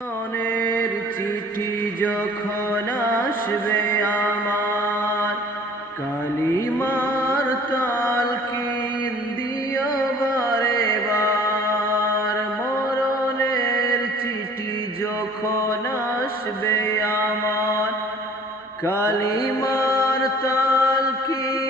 মনের চিঠি যখন আসবে আমার, কালিমার তালকিন দিও বারে বার। মরণের চিঠি যখন আসবে আমার, কালিমার তালকিন